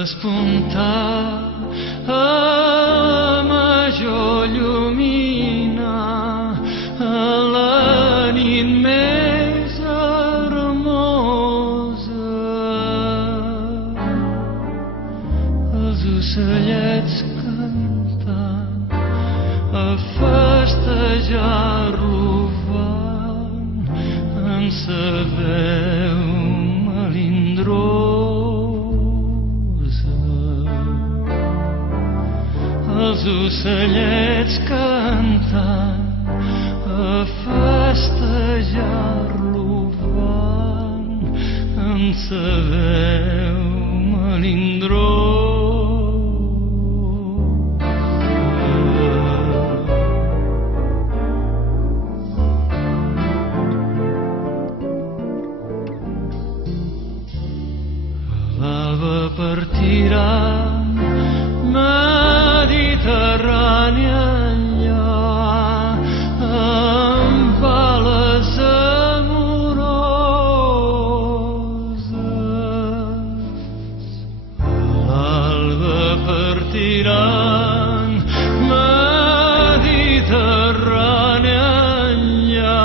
despuntar a major llumina a la nit més hermosa. Els ocellets cantant a festejar-lo van en sa veu melindrosa. Els ocellets cantant a festejar-lo van en sa veu melindrosa. L'alba partirà Mediterrània enllà amb ales amoroses. L'alba partiran Mediterrània enllà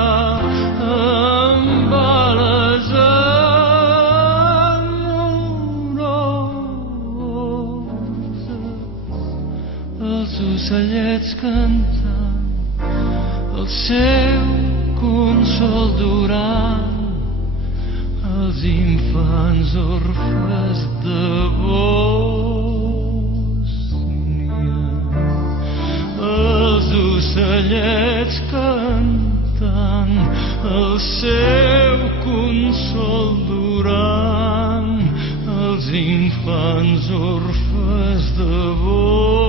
amb ales els ocellets cantant el seu consol durant, els infants orfes de Bòsnia. Els ocellets cantant el seu consol durant, els infants orfes de Bòsnia.